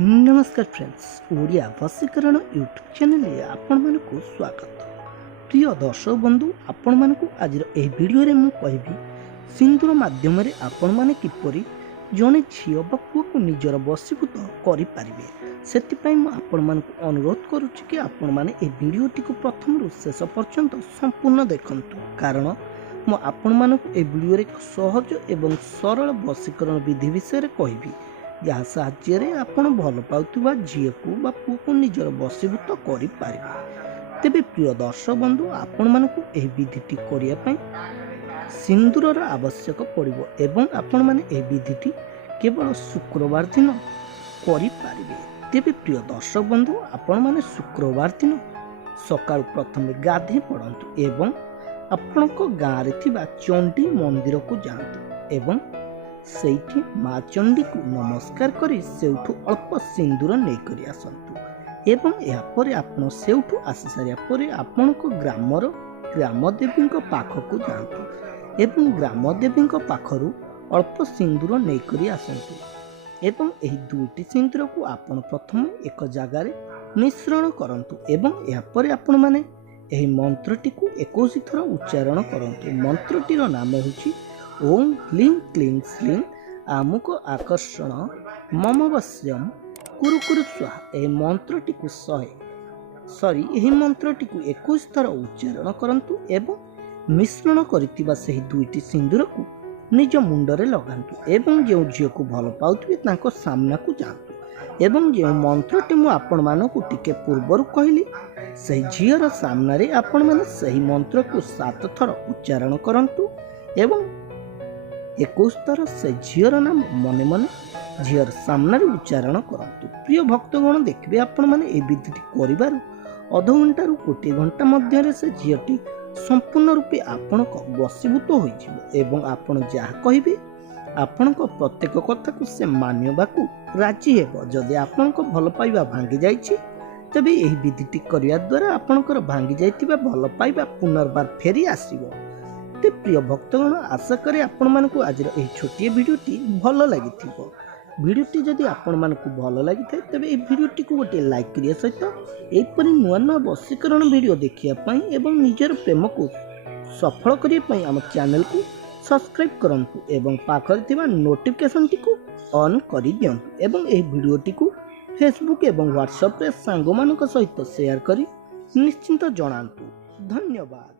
नमस्कार friends, Odia वशीकरण YouTube channel आपण मानक स्वागत। प्रिय दर्शक बंधु, आपण मानक आज वीडियो रे मु कहबी सिंदूर माध्यम रे आपण माने किपरि जने झियो बा पुओ को निजर वशीभूत करि पारिबे। सेति पई मु आपण मानक अनुरोध करूछि कि आपण माने ए वीडियो टी को प्रथम रु शेष पर्यंत संपूर्ण देखंतु, कारण मु आपण मानक ए वीडियो रे सहज एवं सरल वशीकरण विधि विषय रे कहबी, जहाँ साहाय्य आपण भल पाउथुबा झील को बा पुओ को निजर वशीभूत करि पारिबे। तेबे प्रिय दर्शक बंधु, आपण मानकु एही विधिटी करिया पई सिंदूरर आवश्यक पड़िबो एवं आपण माने एही विधिटी केवल शुक्रवार दिन करि पारिबे। तेबे प्रिय दर्शक बंधु, आपण माने शुक्रवार दिन सकाळ प्रथमे गाधे पड़ंतु एवं आपणक गाँ रे थिबा चंडी मंदिर को जांतु एवं सेठी माँ चंडी को नमस्कार करी सेउठु अल्प सिंदूर नहीं करी आसंतु एवं या परे आपण सेउठु आसी सारिया परे आपणक ग्रामर ग्रामदेवी पाखकु जांतु एवं ग्रामदेवी पाखरु अल्प सिंदूर नहीं करी आसंतु एवं एही दुईटी सिंदूर को आपण प्रथम एक जगह रे मिश्रण करंतु एवं या परे आपण माने एही मंत्रटी को 21 थर उच्चारण करंतु। मंत्रटीर नाम होछि ओम ह्लीं क्लीं श्लीं आमुक आकर्षण मम वश्यम कुरु कुरु स्वाहा। यह मंत्रटी को 21 थर उच्चारण करंतु एवं मिश्रण करितिबा सही दुईटी सिंदूर को निज मुंडरे लगांतु एवं जो झील को भल पाउथिबे तांको सामना को जांतु एवं जो मंत्रटी मु आपण मानकु टिके पूर्वरु कहली सही झील सामना रे आपण माने सही मंत्र को 7 थर उच्चारण करंतु एवं 21 थर से झीर नाम मने मने झीर सामने उच्चारण करंतु। प्रिय भक्तगण, देखिए आपण माने ए विधिटी करिबारु अध घंटा रु कोटी घंटा मध्य रे से झीरटी संपूर्ण रूपे आपणक वशीभूत होई जिवो एवं आपण जहा कहिबे आपणक प्रत्येक कथा को से मानिबाकू राजी हेबो। जदि आपणक भल पाइबा भांगी जाइछि तबे एही विधिटी करिया द्वारा आपणकर भांगी जाइतिबा भल पाइबा पुनर्बार फेरी आसीबो। ते प्रिय भक्तगण, आशा करे आपण मानकु आज एही छोटिए वीडियोटी भल लागिथिबो। वीडियोटी जदि आपण मानकु भल लागिथाय तबे एही वीडियोटी को गोटे लाइक करिया सहित एपरि नुआ नुआ वशीकरण वीडियो देखिया पई एवं निजर प्रेम को सफल करिया पई हम चैनल को सब्सक्राइब करंतु एवं पाखरे थिबा नोटिफिकेशन टी को ऑन करि दियंतु एवं एही वीडियोटी को फेसबुक एवं व्हाट्सएप रे सांगो मानक सहित शेयर करी निश्चिंत जणांतु। धन्यवाद।